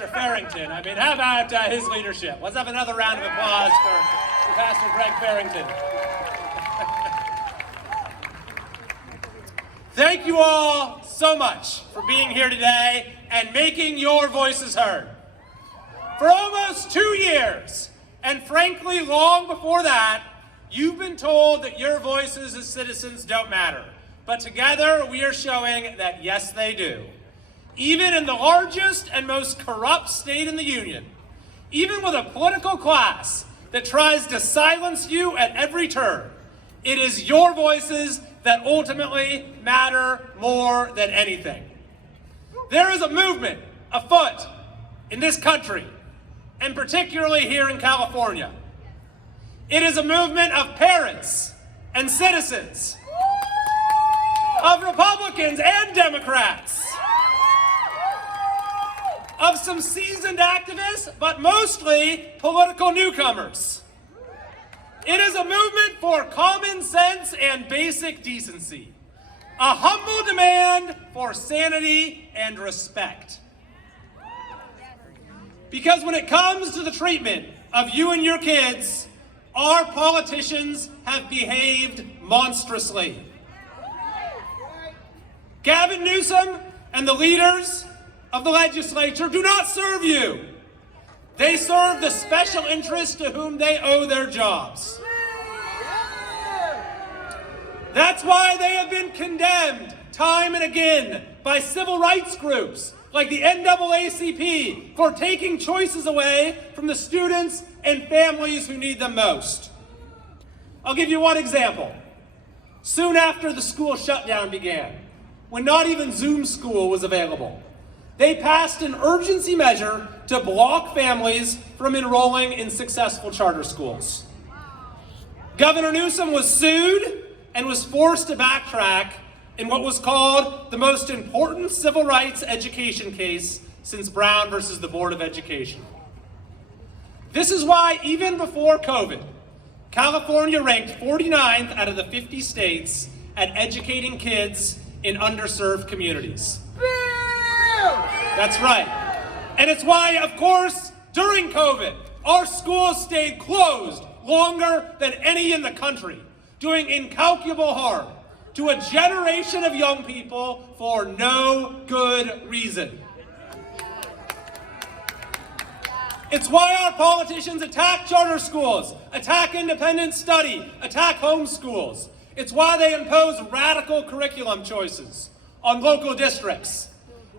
Pastor Farrington. I mean, how about his leadership? Let's have another round of applause for Pastor Greg Farrington. Thank you all so much for being here today and making your voices heard. For almost 2 years, and frankly long before that, you've been told that your voices as citizens don't matter. But together we are showing that yes, they do. Even in the largest and most corrupt state in the Union, even with a political class that tries to silence you at every turn, it is your voices that ultimately matter more than anything. There is a movement afoot in this country, and particularly here in California. It is a movement of parents and citizens, of Republicans and Democrats, of some seasoned activists, but mostly political newcomers. It is a movement for common sense and basic decency, a humble demand for sanity and respect. Because when it comes to the treatment of you and your kids, our politicians have behaved monstrously. Gavin Newsom and the leaders of the legislature do not serve you. They serve the special interests to whom they owe their jobs. That's why they have been condemned time and again by civil rights groups like the NAACP for taking choices away from the students and families who need them most. I'll give you one example. Soon after the school shutdown began, when not even Zoom school was available, they passed an urgency measure to block families from enrolling in successful charter schools. Governor Newsom was sued and was forced to backtrack in what was called the most important civil rights education case since Brown versus the Board of Education. This is why even before COVID, California ranked 49th out of the 50 states at educating kids in underserved communities. That's right. And it's why, of course, during COVID, our schools stayed closed longer than any in the country, doing incalculable harm to a generation of young people for no good reason. It's why our politicians attack charter schools, attack independent study, attack homeschools. It's why they impose radical curriculum choices on local districts.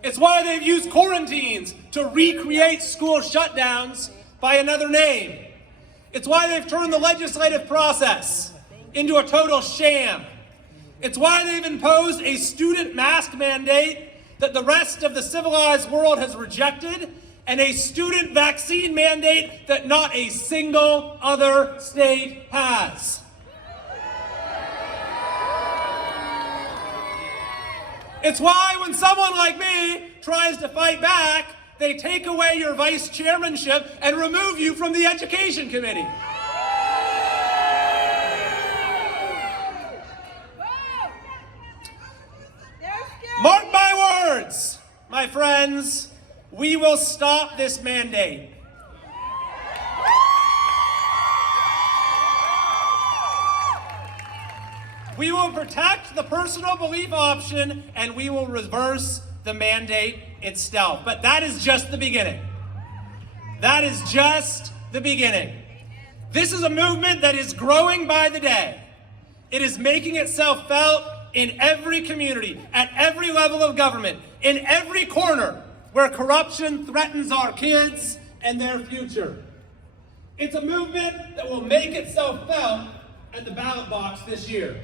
It's why they've used quarantines to recreate school shutdowns by another name. It's why they've turned the legislative process into a total sham. It's why they've imposed a student mask mandate that the rest of the civilized world has rejected, and a student vaccine mandate that not a single other state has. It's why when someone like me tries to fight back, they take away your vice chairmanship and remove you from the Education Committee. Mark my words, my friends, we will stop this mandate. We will protect the personal belief option, and we will reverse the mandate itself. But that is just the beginning. That is just the beginning. This is a movement that is growing by the day. It is making itself felt in every community, at every level of government, in every corner where corruption threatens our kids and their future. It's a movement that will make itself felt at the ballot box this year.